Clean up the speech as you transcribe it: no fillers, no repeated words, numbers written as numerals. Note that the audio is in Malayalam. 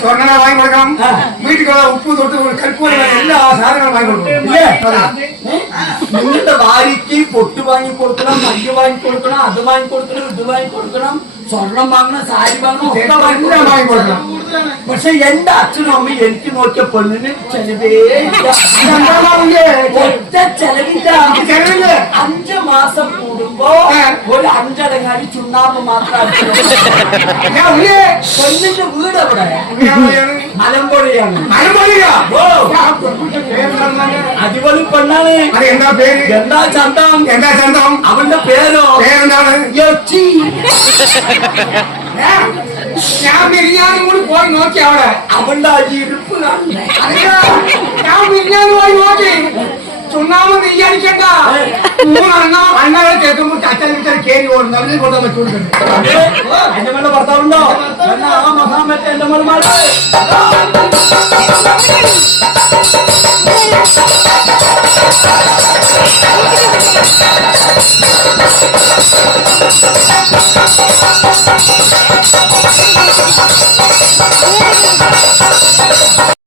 സ്വർണ്ണ വാങ്ങി കൊടുക്കണം, വീട്ടിലുള്ള ഉപ്പ് തൊട്ട് കൽപ്പൂരി എല്ലാ സാധനങ്ങളും വാങ്ങി കൊടുക്കണം. നിങ്ങളുടെ ഭാര്യയ്ക്ക് പൊട്ട് വാങ്ങി കൊടുക്കണം, മഞ്ഞ് വാങ്ങി കൊടുക്കണം, അത് വാങ്ങി കൊടുക്കണം, ഇത് വാങ്ങി കൊടുക്കണം, സ്വർണം വാങ്ങണം, സാരി വാങ്ങണം, ഒക്കെ വാങ്ങി കൊടുക്കണം. പക്ഷെ എന്റെ അച്ഛനും അമ്മയും എനിക്ക് നോക്കിയ പെണ്ണിന് ചെലവേ ഒറ്റ ചെലവില്ല. 5 മാസം കൂടുമ്പോ ഒരു 5 അടങ്ങാടി ചുണ്ണാമ്പ് മാത്രം. പെണ്ണിന്റെ വീട് എവിടെ? മലമ്പുഴയാണ്. അടിപൊളി പെണ്ണാണ്. എന്താ പേര്? എന്താ ചന്തം? എന്താ ചന്തം? അവന്റെ പേരോ? പേരെന്താണ്? ഞാൻ മിരിഞ്ഞാനും കൂടി പോയി നോക്കി അവിടെ. അവന്റെ ഇടുപ്പ് കാണുന്നേ. ഞാൻ മിരിഞ്ഞാനും പോയി നോക്കി. ചുണ്ണാമ്പ് നെയ്യടിക്കണ്ട. 3 അണ്ണകളെ കേൾക്കുമ്പോൾ അച്ഛൻ കയറി പോകുന്നു. അവരെ കൊണ്ടാൻ പറ്റുന്നുണ്ട്. എന്റെ മേലെ ഭർത്താവുണ്ടോ? ആ മഹാമറ്റ എന്റെ മേലെ